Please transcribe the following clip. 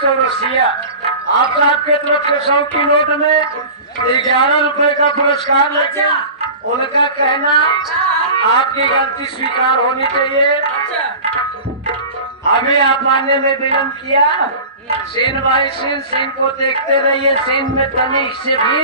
चौरसिया आपका आपके तरफ से 100 की नोट में 11 रुपए का पुरस्कार लेके उनका कहना आपकी गलती स्वीकार होनी चाहिए। अभी आप मान्य में विलम्ब किया। सीन बाई सीन को देखते रहिए। सीन में तनिक से भी